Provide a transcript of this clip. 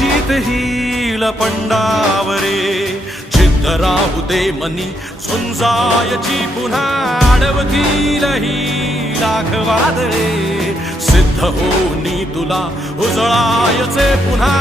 जित हिल पंडावरे जिद्द राहू दे मनी झुंजायची पुन्हा अडवतील ही लाख वादळे सिद्ध होनी तुला उजळायचे पुन्हा